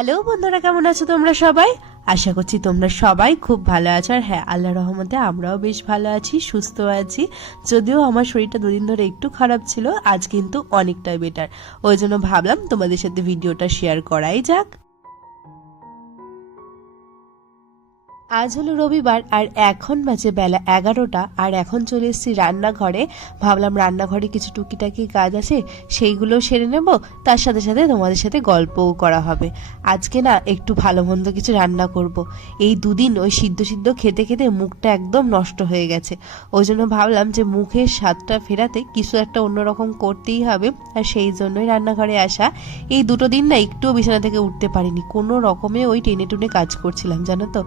Hello বন্ধুরা, কেমন আছো তোমরা সবাই? আশা করছি তোমরা সবাই খুব ভালো আছো। আর হ্যাঁ আল্লাহ রহমতে আমরাও বেশ ভালো আছি, সুস্থ আছি। যদিও আমার শরীরটা দুদিন ধরে একটু খারাপ ছিল, আজ কিন্তু অনেকটাই বেটার ওই জন্য ভাবলাম তোমাদের সাথে ভিডিওটা শেয়ার করাই যাক। আজ হলো রবিবার আর এখন বাজে বেলা এগারোটা আর এখন চলে এসেছি রান্নাঘরে। ভাবলাম রান্নাঘরে কিছু টুকিটাকি কাজ আছে সেইগুলো সেরে নেব। তার সাথে সাথে তোমাদের সাথে গল্পও করা হবে। আজকে না একটু ভালো মন্দ কিছু রান্না করব। এই দুদিন ওই সিদ্ধ সিদ্ধ খেতে খেতে মুখটা একদম নষ্ট হয়ে গেছে। ওই জন্য ভাবলাম যে মুখের স্বাদটা ফেরাতে কিছু একটা অন্যরকম করতেই হবে আর সেই জন্যই রান্নাঘরে আসা। এই দুটো দিন না একটুও বিছানা থেকে উঠতে পারিনি। কোনো রকমে ওই টেনে টুনে কাজ করছিলাম, জানো তো।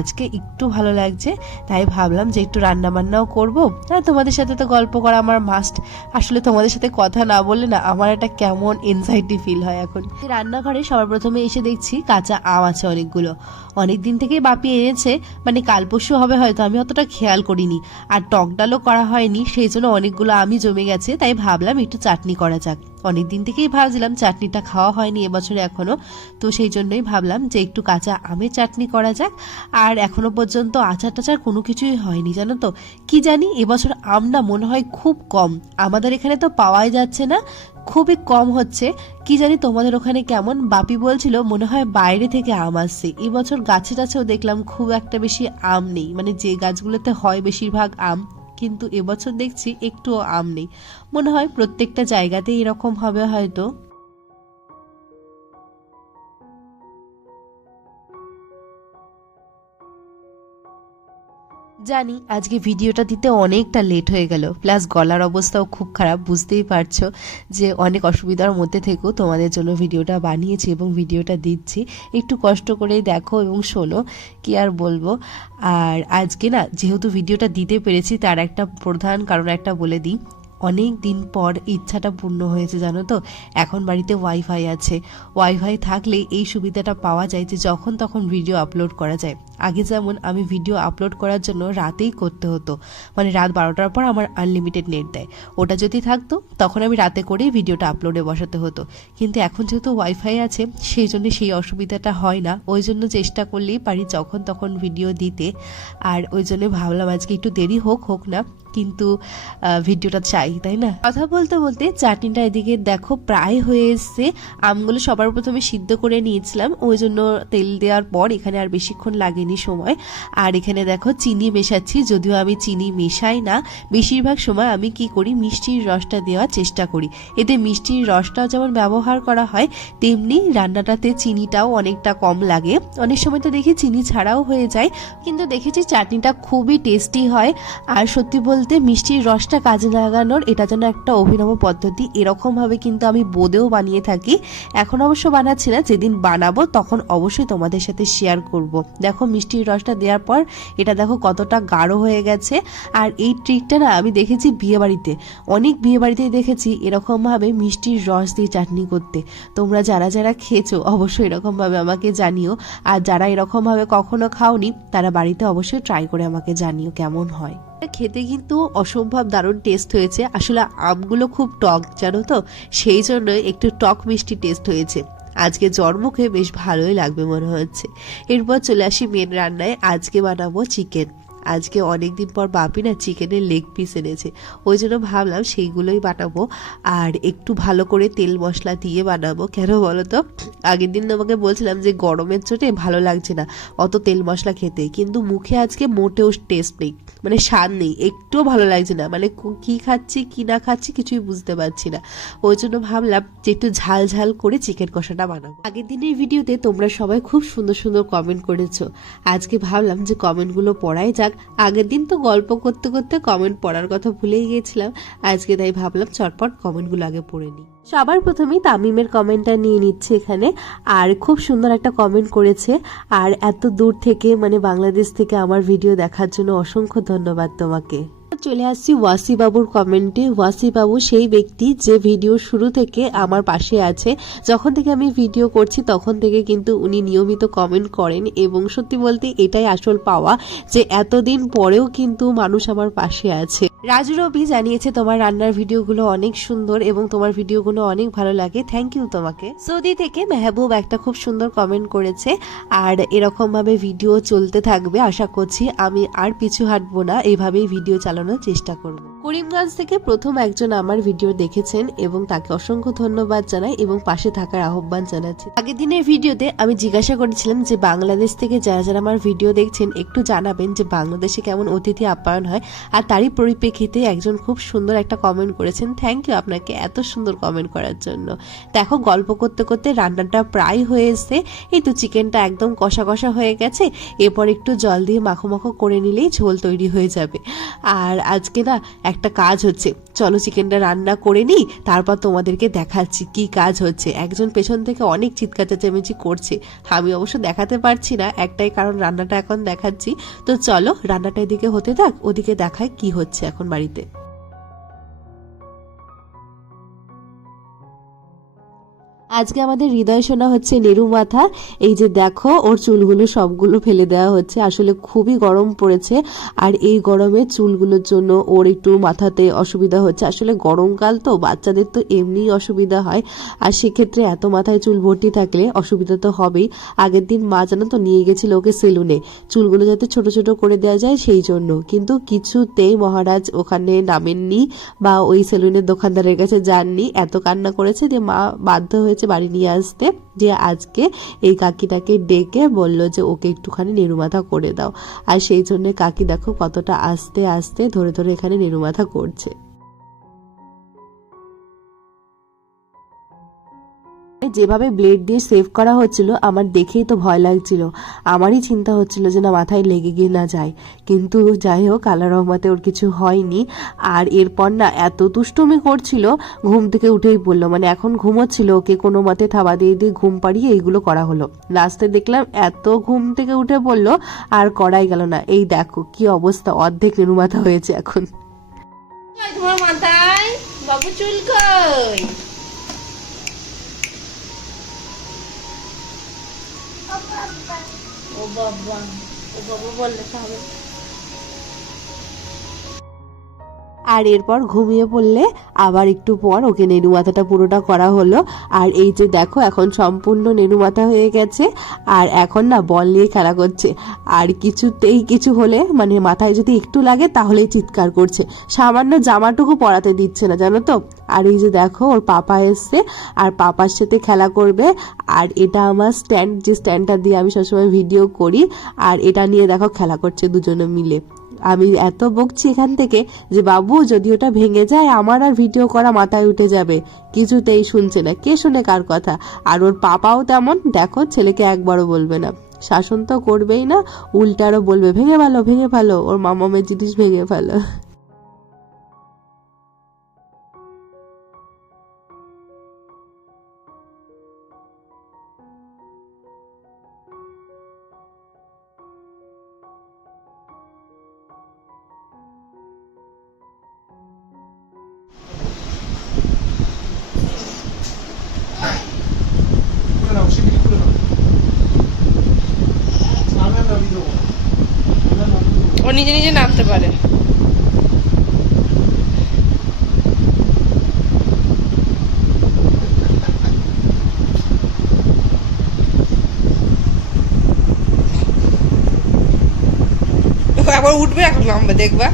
আজকে একটু ভালো লাগছে, তাই ভাবলাম যে একটু রান্না বান্নাও করব। আর তোমাদের সাথে তো গল্প করা আমার মাস্ট আসলে তোমাদের সাথে কথা না বললে না, আমার একটা কেমন এনজাইটি ফিল হয় এখন। রান্নাঘরে সবার প্রথমে এসে দেখছি কাঁচা আম আছে অনেকগুলো। অনেক দিন থেকেই বাপি এনেছে মানে কাল পরশু হবে হয়তো, আমি অতটা খেয়াল করিনি। আর টক ডালও করা হয়নি, সেই জন্য অনেকগুলো আমি জমে গেছে, তাই ভাবলাম একটু চাটনি করা যাক। অনেক দিন থেকেই ভাবছিলাম চাটনিটা খাওয়া হয়নি এবছরে এখনও। তো সেই জন্যই ভাবলাম যে একটু কাঁচা আমের চাটনি করা যাক। আর এখনও পর্যন্ত আচার টাচার কোনো কিছুই হয়নি, জানো তো? কি জানি এবছর আম না মনে হয় খুব কম। আমাদের এখানে তো পাওয়াই যাচ্ছে না, খুবই কম হচ্ছে। কি জানি তোমাদের ওখানে কেমন? বাপি বলছিল মনে হয় বাইরে থেকে আম আসছে। এবছর গাছে টাছেও দেখলাম খুব একটা বেশি আম নেই। মানে যে গাছগুলোতে হয় বেশিরভাগ আম কিন্তু এবছর দেখছি একটুও আম নেই। মনে হয় প্রত্যেকটা জায়গাতেই এরকম হবে হয়তো। জানি, আজকে ভিডিওটা দিতে অনেকটা লেট হয়ে গেল। প্লাস গলার অবস্থাও খুব খারাপ, বুঝতেই পারছ যে অনেক অসুবিধার মধ্যে থেকেও তোমাদের জন্য ভিডিওটা বানিয়েছি এবং ভিডিওটা দিচ্ছি। একটু কষ্ট করেই দেখো এবং শোনো, কি আর বলব? আর আজকে না, যেহেতু ভিডিওটা দিতে পেরেছি, তার একটা প্রধান কারণ একটা বলে দিই। অনেক দিন পর ইচ্ছাটা পূর্ণ হয়েছে, জানো তো? এখন বাড়িতে ওয়াইফাই আছে। ওয়াইফাই থাকলে এই সুবিধাটা পাওয়া যায় যে যখন তখন ভিডিও আপলোড করা যায়। আগে যেমন আমি ভিডিও আপলোড করার জন্য রাতেই করতে হতো। মানে রাত বারোটার পর আমার আনলিমিটেড নেট দেয়। ওটা যদি থাকতো, তখন আমি রাতে করেই ভিডিওটা আপলোডে বসাতে হতো। কিন্তু এখন যেহেতু ওয়াইফাই আছে, সেই জন্য সেই অসুবিধাটা হয় না। ওই জন্য চেষ্টা করলেই পারি যখন তখন ভিডিও দিতে। আর ওই জন্য ভাবলাম আজকে একটু দেরি হোক হোক না। কিন্তু ভিডিওটা চাই, তাই না? কথা বলতে বলতে চাটনিটা এদিকে দেখো প্রায় হয়ে এসছে। আমগুলো সবার প্রথমে সিদ্ধ করে নিয়েছিলাম। ওই জন্য তেল দেওয়ার পর এখানে আর বেশিক্ষণ লাগেনি। সময়। আর এখানে দেখো চিনি মেশাচ্ছি, যদিও আমি চিনি মেশাই না। বেশিরভাগ সময় আমি কি করি, মিষ্টির রসটা দেওয়ার চেষ্টা করি। এতে মিষ্টির রসটাও যেমন ব্যবহার করা হয়, তেমনি রান্নাটাতে চিনিটাও অনেকটা কম লাগে। অনেক সময় তো দেখি চিনি ছাড়াও হয়ে যায়, কিন্তু দেখেছি চাটনিটা খুবই টেস্টি হয়। আর সত্যি বলতে মিষ্টির রসটা কাজে লাগানোর এটা যেন একটা অভিনব পদ্ধতি। এরকমভাবে কিন্তু আমি বোঁদেও বানিয়ে থাকি। এখন অবশ্য বানাচ্ছি না, যেদিন বানাবো তখন অবশ্যই তোমাদের সাথে শেয়ার করব। দেখো মিষ্টির রসটা দেওয়ার পর এটা দেখো কতটা গাঢ় হয়ে গেছে। আর এই ট্রিকটা না আমি দেখেছি বিয়েবাড়িতে। অনেক বিয়েবাড়িতেই দেখেছি এরকমভাবে মিষ্টির রস দিয়ে চাটনি করতে। তোমরা যারা যারা খেয়েছো অবশ্যই এরকমভাবে আমাকে জানিও। আর যারা এরকমভাবে কখনো খাওনি, তারা বাড়িতে অবশ্যই ট্রাই করে আমাকে জানিও কেমন হয়। খেতে কিন্তু অসম্ভব দারুণ টেস্ট হয়েছে। আসলে আমগুলো খুব টক, জানো তো? সেই জন্য একটু টক মিষ্টি টেস্ট হয়েছে। আজকে মুখে বেশ ভালোই লাগবে মনে হচ্ছে। এরপর চলে আসি মেন রান্নায়, আজকে বানাবো চিকেন আজকে অনেক দিন পর বাপি না চিকেনের লেগ পিস এনেছে। ওই জন্য ভাবলাম সেইগুলোই বানাবো আর একটু ভালো করে তেল মশলা দিয়ে বানাবো। কেন বলো তো আগের দিন তোমাকে বলছিলাম যে গরমের চোটে ভালো লাগছে না অত তেল মশলা খেতে, কিন্তু মুখে আজকে মোটেও টেস্ট নেই। মানে স্বাদ নেই, একটুও ভালো লাগছে না। মানে কো- খাচ্ছি, কি না খাচ্ছি কিছুই বুঝতে পারছি না। ওই জন্য ভাবলাম যে একটু ঝাল ঝাল করে চিকেন কষাটা বানাবো। আগের দিনের ভিডিওতে তোমরা সবাই খুব সুন্দর সুন্দর কমেন্ট করেছ। আজকে ভাবলাম যে কমেন্টগুলো পড়াই যাক। আগের দিন তো গল্প করতে করতে কমেন্ট পড়ার কথা ভুলেই গিয়েছিলাম। আজকে তাই ভাবলাম চটপট কমেন্টগুলো আগে পড়ে নিই। সবার প্রথমে তামিমের কমেন্টটা নিয়ে নিচ্ছে এখানে। আর খুব সুন্দর একটা কমেন্ট করেছে। আর এত দূর থেকে মানে বাংলাদেশ থেকে আমার ভিডিও দেখার জন্য অসংখ্য ধন্যবাদ তোমাকে। চলে আসছি ওয়াসি বাবুর কমেন্টে। ওয়াসি বাবু সেই ব্যক্তি যে ভিডিও শুরু থেকে আমার পাশে আছে, যখন থেকে আমি ভিডিও করছি তখন থেকে কিন্তু উনি নিয়মিত কমেন্ট করেন এবং সত্যি বলতে এটাই আসল পাওয়া যে এতদিন পরেও কিন্তু মানুষ আমার পাশে আছে। রাজু রবি জানিয়েছে, তোমার রান্নার ভিডিওগুলো অনেক সুন্দর এবং তোমার ভিডিওগুলো অনেক ভালো লাগে। থ্যাংক ইউ তোমাকে। সৌদি থেকে মেহবুব একটা খুব সুন্দর কমেন্ট করেছে, আর এরকমভাবে ভিডিও চলতে থাকবে, আশা করছি আমি আর পিছু হাঁটবো না। এইভাবেই ভিডিও চালানোর চেষ্টা করব। করিমগঞ্জ থেকে প্রথম একজন আমার ভিডিও দেখেছেন এবং তাকে অসংখ্য ধন্যবাদ জানাই এবং পাশে থাকার আহ্বান জানাচ্ছি। আগের দিনের ভিডিওতে আমি জিজ্ঞাসা করেছিলাম যে বাংলাদেশ থেকে যারা যারা আমার ভিডিও দেখছেন, একটু জানাবেন যে বাংলাদেশে কেমন অতিথি আপ্যায়ন হয় আর তারই পরিপ্রেক্ষিতে একজন খুব সুন্দর একটা কমেন্ট করেছেন। থ্যাংক ইউ আপনাকে এত সুন্দর কমেন্ট করার জন্য। দেখো, গল্প করতে করতে রান্নাটা প্রায় হয়ে এসছে। এই তো চিকেনটা একদম কষা কষা হয়ে গেছে। এরপর একটু জল দিয়ে মাখো মাখো করে নিলেই ঝোল তৈরি হয়ে যাবে। আর আজকে না একটা কাজ হচ্ছে, চলো চিকেনটা রান্না করে নিই, তারপর তোমাদেরকে দেখাচ্ছি কি কাজ হচ্ছে। একজন পেছন থেকে অনেক চিৎকার চেঁচামেচি করছে। আমি অবশ্য দেখাতে পারছি না, একটাই কারণ রান্নাটা এখন দেখাচ্ছি। তো চলো, রান্নাটা এদিকে হতে থাক, ওদিকে দেখায় কি হচ্ছে এখন বাড়িতে। আজকে আমাদের হৃদয় শোনা হচ্ছে নেরু মাথা। এই যে দেখো, ওর চুলগুলো সবগুলো ফেলে দেওয়া হচ্ছে। আসলে খুবই গরম পড়েছে। আর এই গরমে চুলগুলোর জন্য ওর একটু মাথাতে অসুবিধা হচ্ছে। আসলে গরমকাল তো, বাচ্চাদের তো এমনিই অসুবিধা হয়। আর সেক্ষেত্রে এত মাথায় চুল ভর্তি থাকলে অসুবিধা তো হবেই। আগের দিন মা জানো তো নিয়ে গেছিল ওকে সেলুনে। চুলগুলো যাতে ছোট ছোট করে দেওয়া যায় সেই জন্য। কিন্তু কিছুতেই মহারাজ ওখানে নামেননি বা ওই সেলুনের দোকানদারের কাছে যাননি। এত কান্না করেছে যে মা বাধ্য হয়েছে বাড়ি নিয়ে আসতে যে আজকে এই কাকিটাকে ডেকে বলল যে, ওকে একটুখানি নিরুমাথা করে দাও। আর সেই জন্য কাকি দেখো কতটা আস্তে আস্তে ধরে ধরে এখানে নিরুমাথা করছে। যেভাবে ব্লেড দিয়ে সেভ করা হচ্ছিল, আমার দেখেই তো ভয় লাগছিল। আমারই চিন্তা হচ্ছিল যে না, মাথায় লেগে গিয়ে না যায়। কিন্তু যাই হোক, আল্লাহ রহমাতে ওর কিছু হয়নি। আর এরপর না, এত দুষ্টুমি করছিল, ঘুম থেকে উঠেই পড়ল মানে এখন ঘুমোচ্ছিল ওকে, কোনো মতে থাবা দিয়ে দিয়ে ঘুম পাড়িয়ে এইগুলো করা হলো। লাস্টে দেখলাম, এত ঘুম থেকে উঠে পড়ল আর করাই গেল না। এই দেখো, কি অবস্থা, অর্ধেক নেনু মাথা হয়েছে এখন। তোমার মাথায় বাবু চুল ও বাবা ও বাবা বললে তো হবে। আর এরপর ঘুমিয়ে পড়লে আবার একটু পর ওকে নেনু মাথাটা পুরোটা করা হলো। আর এই যে দেখো, এখন সম্পূর্ণ নেনু মাথা হয়ে গেছে। আর এখন না বল নিয়ে খেলা করছে। আর কিছুতেই কিছু হলে মানে মাথায় যদি একটু লাগে তাহলেই চিৎকার করছে। সামান্য জামাটুকু পরাতে দিচ্ছে না, জানো তো? আর এই যে দেখো, ওর পাপা এসছে, আর পাপার সাথে খেলা করবে। আর এটা আমার স্ট্যান্ড যে স্ট্যান্ডটা দিয়ে আমি সবসময় ভিডিও করি, আর এটা নিয়ে দেখো খেলা করছে দুজনে মিলে। আমি এত বকছি এখান থেকে যে, বাবু, যদি ওটা ভেঙে যায়, আমার আর ভিডিও করা মাথায় উঠে যাবে। কিছুতেই শুনছে না। কে শুনে কার কথা? আর ওর পাপাও তেমন। দেখো, ছেলেকে একবারও বলবে না। শাসন তো করবেই না। উল্টারও বলবে, ভেঙে ভালো ভেঙে ভালো ওর মামামের জিনিস ভেঙে ভালো ও নিজে নিজে নামতে পারে। একবার উঠবে এখন নামবে, দেখবা।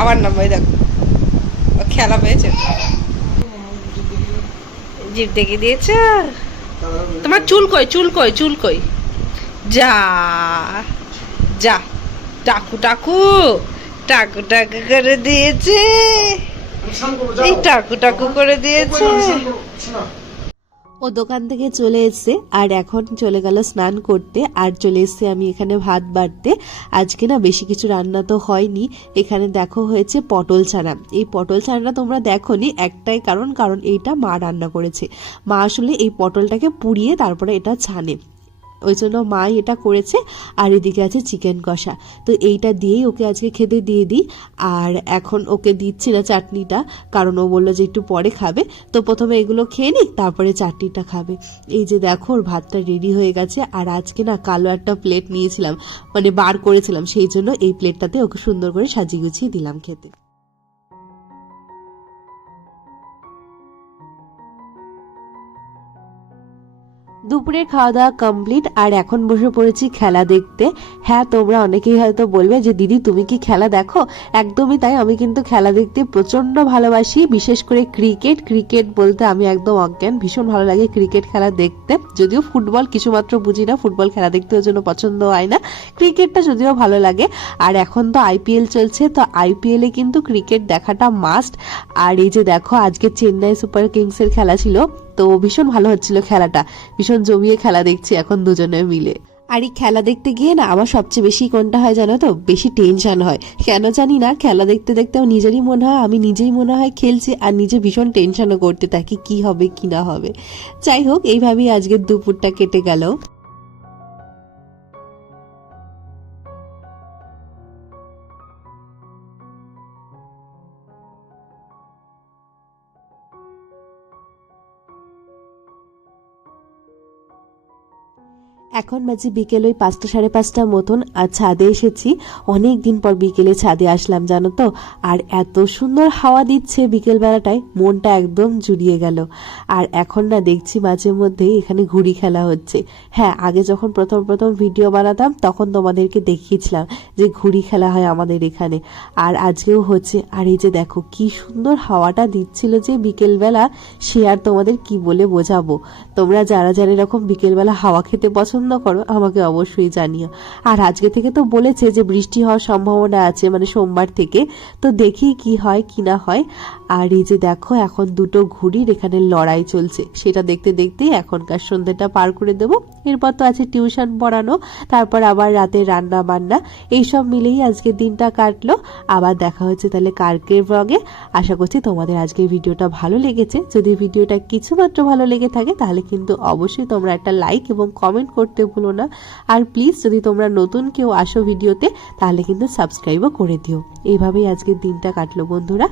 আবার নামবে দেখো। খেলা পেয়েছে। জিভ দেখে দিয়েছে। তোমার চুল কই চুল কই চুল কই? যা যা টাকু টাকু টাকু টাকু করে দিয়েছে। এই টাকু টাকু করে দিয়েছে। ও দোকান থেকে চলে এসছে, আর এখন চলে গেল স্নান করতে, আর চলে এসছে আমি এখানে ভাত বাড়তে। আজকে না বেশি কিছু রান্না তো হয়নি, এখানে দেখো হয়েছে পটল ছানা। এই পটল ছানাটা তোমরা দেখো নি একটাই কারণ কারণ এইটা মা রান্না করেছে। মা আসলে এই পটলটাকে পুড়িয়ে তারপরে এটা ছানে। ওই জন্য মাই এটা করেছে, আর এদিকে আছে চিকেন কষা। তো এইটা দিয়েই ওকে আজকে খেতে দিয়ে দিই, আর এখন ওকে দিচ্ছি না চাটনিটা, কারণ ও বলল যে একটু পরে খাবে। তো প্রথমে এগুলো খেয়ে নিই, তারপরে চাটনিটা খাবে। এই যে দেখো, ওর ভাতটা রেডি হয়ে গেছে, আর আজকে না কালো একটা প্লেট নিয়েছিলাম মানে বার করেছিলাম, সেই জন্য এই প্লেটটাতে ওকে সুন্দর করে সাজিয়ে গুছিয়ে দিলাম খেতে। দুপুরের খাওয়া দাওয়া কমপ্লিট আর এখন বসে পড়েছি খেলা দেখতে। হ্যাঁ তোমরা অনেকেই হয়তো বলবে যে, দিদি, তুমি কি খেলা দেখো? একদমই তাই, আমি কিন্তু খেলা দেখতে প্রচণ্ড ভালোবাসি, বিশেষ করে ক্রিকেট ক্রিকেট বলতে আমি একদম অজ্ঞান, ভীষণ ভালো লাগে ক্রিকেট খেলা দেখতে। যদিও ফুটবল কিছুমাত্র বুঝি না ফুটবল খেলা দেখতে ওই জন্য পছন্দ হয় না। ক্রিকেটটা যদিও ভালো লাগে, আর এখন তো আইপিএল চলছে, তো আইপিএলে কিন্তু ক্রিকেট দেখাটা মাস্ট আর এই যে দেখো, আজকে চেন্নাই সুপার কিংসের খেলা ছিল। তো ভীষণ ভালো হচ্ছিল খেলাটা। ভীষণ জমিয়ে খেলা দেখছি এখন দুজনে মিলে। আর এই খেলা দেখতে গিয়ে না আমার সবচেয়ে বেশি কোনটা হয় জানো তো? বেশি টেনশন হয়। কেন জানি না, খেলা দেখতে দেখতেও নিজেরই মনে হয়, আমি নিজেই মনে হয় খেলছি আর নিজে ভীষণ টেনশনও করতে থাকি, কি হবে কি না হবে। যাই হোক, এইভাবেই আজকের দুপুরটা কেটে গেল। এখন বাজে বিকেল ওই পাঁচটা সাড়ে পাঁচটার মতন, আর ছাদে এসেছি। অনেক দিন পর বিকেলে ছাদে আসলাম, জানো তো? আর এত সুন্দর হাওয়া দিচ্ছে বিকেল বেলাটায় মনটা একদম জুড়িয়ে গেল। আর এখন না দেখছি মাঝে মধ্যে এখানে ঘুড়ি খেলা হচ্ছে। হ্যাঁ আগে যখন প্রথম প্রথম ভিডিও বানাতাম, তখন তোমাদেরকে দেখিয়েছিলাম যে ঘুড়ি খেলা হয় আমাদের এখানে। আর আজকেও হচ্ছে। আর এই যে দেখো, কি সুন্দর হাওয়াটা দিচ্ছিল যে বিকেলবেলা, সে আর তোমাদের কি বলে বোঝাবো? তোমরা যারা যারা এরকম বিকেলবেলা হাওয়া খেতে পছন্দ করো, আমাকে অবশ্যই জানিও। আর আজকে থেকে তো বলেছে যে বৃষ্টি হওয়ার সম্ভাবনা আছে মানে সোমবার থেকে। তো দেখি কি হয়, কি না হয়। আর এই যে দেখো, এখন দুটো ঘুড়ির এখানে লড়াই চলছে। সেটা দেখতে দেখতেই এখনকার সন্ধ্যেটা পার করে দেবো। এরপর তো আছে টিউশন পড়ানো, তারপর আবার রাতে রান্না বান্না এইসব মিলেই আজকের দিনটা কাটলো। আবার দেখা হচ্ছে তাহলে কালকের ব্লগে আশা করছি তোমাদের আজকের ভিডিওটা ভালো লেগেছে। যদি ভিডিওটা কিছুমাত্র ভালো লেগে থাকে, তাহলে কিন্তু অবশ্যই তোমরা একটা লাইক এবং কমেন্ট করতে ভুলো না। আর প্লিজ যদি তোমরা নতুন কেউ আসো ভিডিওতে, তাহলে কিন্তু সাবস্ক্রাইবও করে দিও। এইভাবেই আজকের দিনটা কাটলো, বন্ধুরা।